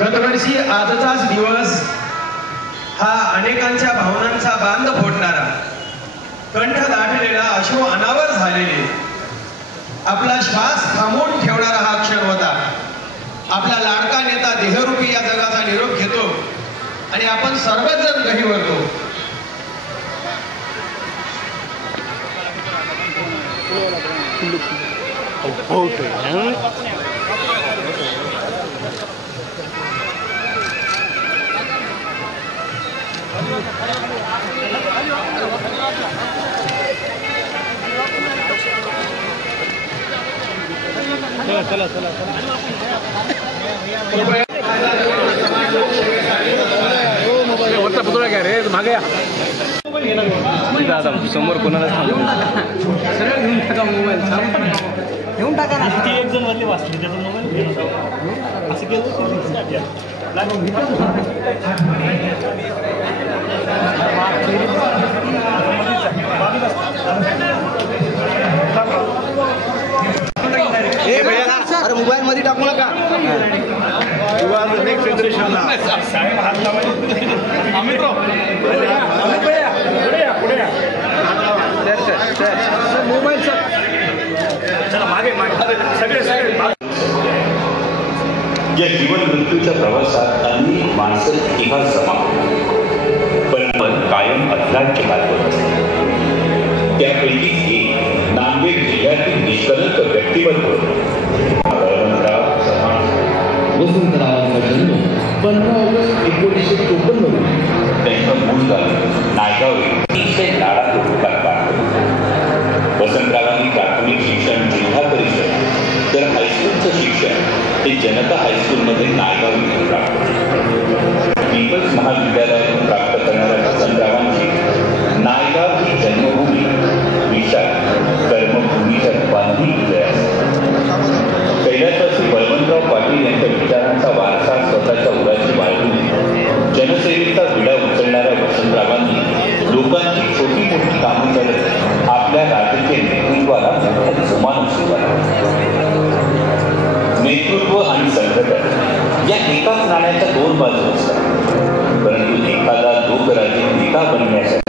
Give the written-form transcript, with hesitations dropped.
गतवर्षी आजचाच दिवस हा अनेकांच्या भावनांचा बांध फोडणारा, कंठ दाटलेला, अश्रू अनावर झालेले, आपला श्वास थांबवून ठेवणारा हा क्षण होता. आपला लाडका नेता देहरूपी या जगाचा निरोप घेतो आणि आपण सर्वच जण गहिवरतो. चला चला वरचा पुतळा घ्या रे, मागे या. समोर कोणाला सरळ घेऊन टाका मोबाईल, घेऊन टाका ना. ती एक जण वरती वाचली, त्याचा मोबाईल घेऊन टाका. असं केलं अरे मोबाईल मध्ये टाकू नका. नेक्स्ट जनरेशन साहेब हात मोबाईल चला मागे सगळे या जीवन मृत्यूच्या प्रवासात अनेक माणसं इतिहास जमा पण कायम अज्ञात जगात असते. त्यापैकी एक नांदेड जिल्ह्यातील निष्कलंक व्यक्तिमत्व वसंतरावांचा जन्म 15 ऑगस्ट 1954 त्यांचं मूळ गाव नायगाव अतिशय लाडात उपकार. वसंतरावांनी प्राथमिक शिक्षण जिल्हा परिषद तर हायस्कूलचं शिक्षण ते जनता हायस्कूलमध्ये नायगाव येथून प्राप्त. पीपल्स महाविद्यालयातून प्राप्त करणाऱ्या वसंतरावांची नायगाव ही जन्मभूमी विशाल कर्मभूमीच्या रूपानेही उदय असते. कैलासवासी बळवंतराव पाटील यांच्या विचारांचा वारसा स्वतःच्या उराची बाळगून जनसेवेचा विडा उचलणाऱ्या वसंतरावांनी लोकांची छोटी मोठी कामं करत आपल्या राजकीय नेतृत्वाला मोठा जुमान सुरुवात. नेतृत्व आणि संघटन या एकाच नाण्याच्या दोन बाजू असतात, परंतु एखादा लोकराज्य नेता बनण्यासाठी